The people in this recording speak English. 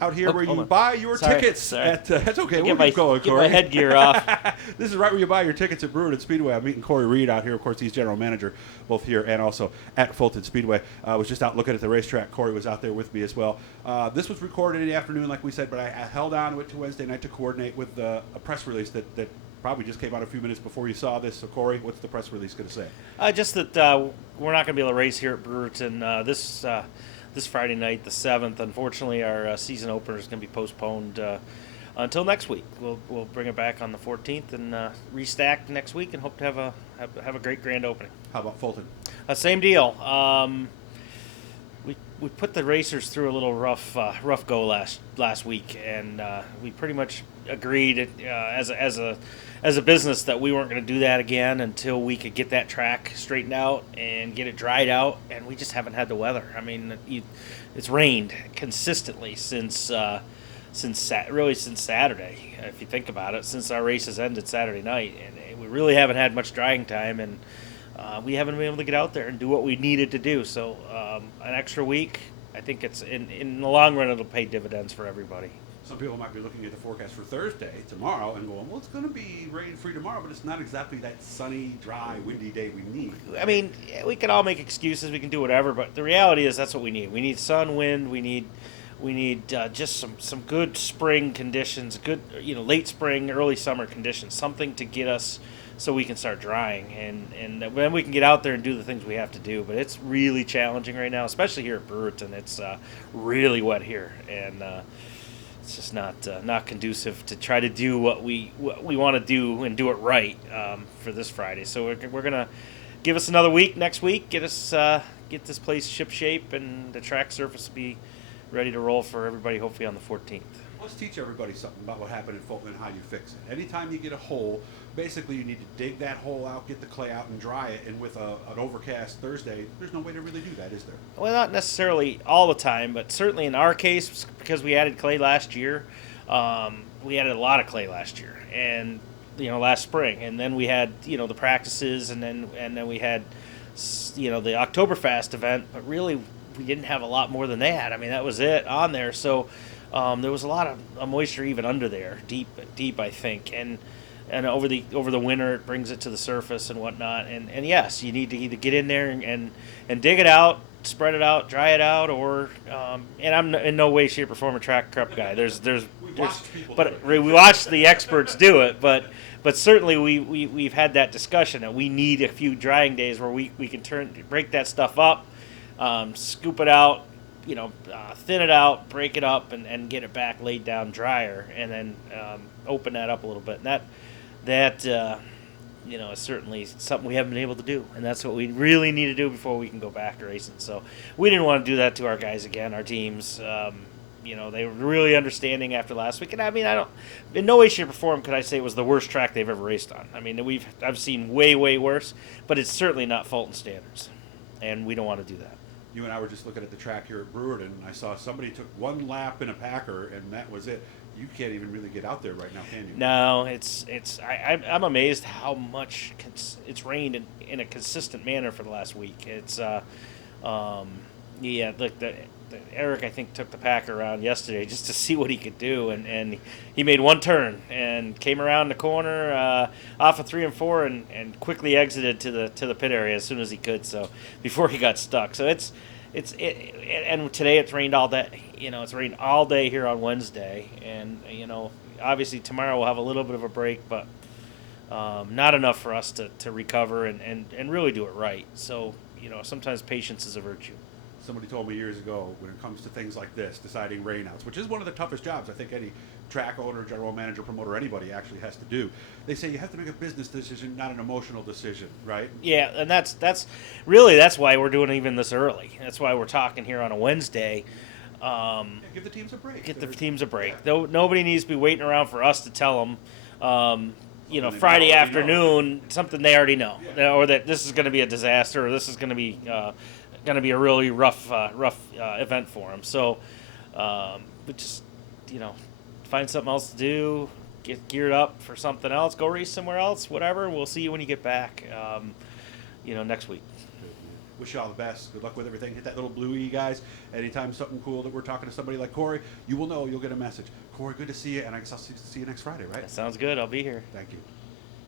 out here where you on. buy your tickets. Sorry. That's okay. We'll Get keep going, get Cory. my headgear off. This is right where you buy your tickets at Brewerton and Speedway. I'm meeting Cory Reed out here. Of course, he's general manager both here and also at Fulton Speedway. I was just out looking at the racetrack. Cory was out there with me as well. This was recorded in the afternoon, like we said, but I held on to it to Wednesday night to coordinate with a press release that probably just came out a few minutes before you saw this. So, Cory, what's the press release going to say? Just that we're not going to be able to race here at Brewerton this Friday night, the 7th. Unfortunately, our season opener is going to be postponed until next week. We'll bring it back on the 14th and restack next week, and hope to have a great grand opening. How about Fulton? Same deal. We put the racers through a little rough go last week, and we pretty much agreed as a business that we weren't going to do that again until we could get that track straightened out and get it dried out, and we just haven't had the weather. I mean, it's rained consistently since Saturday, if you think about it, since our races ended Saturday night, and we really haven't had much drying time, and we haven't been able to get out there and do what we needed to do. So an extra week, I think it's in the long run, it'll pay dividends for everybody. Some people might be looking at the forecast for Thursday, tomorrow, and going, well, it's going to be rain-free tomorrow, but it's not exactly that sunny, dry, windy day we need. I mean, we can all make excuses, we can do whatever, but the reality is that's what we need. We need sun, wind, we need just some good spring conditions, good late spring, early summer conditions, something to get us so we can start drying, and then we can get out there and do the things we have to do. But it's really challenging right now, especially here at Brewerton. It's really wet here, and it's just not conducive to try to do what we want to do and do it right for this Friday. So we're gonna give us another week next week, get this place ship shape, and the track surface will be ready to roll for everybody, hopefully on the 14th. Let's teach everybody something about what happened in Fulton and how you fix it. Anytime you get a hole, basically you need to dig that hole out, get the clay out, and dry it. And with an overcast Thursday, there's no way to really do that, is there? Well, not necessarily all the time, but certainly in our case, because we added clay last year, we added a lot of clay last year, and last spring, and then we had the practices, and then we had the Oktoberfest event, but really we didn't have a lot more than that. I mean, that was it on there. So there was a lot of moisture even under there, deep, I think, and over the winter it brings it to the surface and whatnot. And yes, you need to either get in there and dig it out, spread it out, dry it out, or and I'm in no way, shape, or form a track prep guy. We watched the experts do it, but certainly we've had that discussion that we need a few drying days where we can break that stuff up. Scoop it out, thin it out, break it up, and get it back laid down drier, and then open that up a little bit. And that is certainly something we haven't been able to do, and that's what we really need to do before we can go back to racing. So we didn't want to do that to our guys again, our teams. They were really understanding after last week, and I mean, in no way, shape, or form could I say it was the worst track they've ever raced on. I mean, I've seen way, way worse, but it's certainly not Fulton standards, and we don't want to do that. You and I were just looking at the track here at Brewerton, and I saw somebody took one lap in a Packer, and that was it. You can't even really get out there right now, can you? No, I'm amazed how much it's rained in a consistent manner for the last week. It's Eric, I think, took the Packer around yesterday just to see what he could do, and he made one turn and came around the corner off of 3 and 4 and quickly exited to the pit area as soon as he could. So before he got stuck. So and today it's rained all day. It's rained all day here on Wednesday, and obviously tomorrow we'll have a little bit of a break, but not enough for us to recover and really do it right. So sometimes patience is a virtue. Somebody told me years ago, when it comes to things like this, deciding rainouts, which is one of the toughest jobs I think any track owner, general manager, promoter, anybody actually has to do. They say you have to make a business decision, not an emotional decision, right? Yeah, and that's why we're doing even this early. That's why we're talking here on a Wednesday. Give the teams a break. Get the teams a break. Yeah. Nobody needs to be waiting around for us to tell them. Friday afternoon, something they already know, or that this is going to be a disaster, or this is going to be a really rough event for them. So, but just find something else to do, get geared up for something else, go race somewhere else, whatever. We'll see you when you get back, next week. wish you all the best. Good luck with everything. Hit that little blue E, guys. Anytime something cool that we're talking to somebody like Cory, you will know. You'll get a message. Cory, good to see you, and I guess I'll see you next Friday, right? That sounds good. I'll be here. Thank you.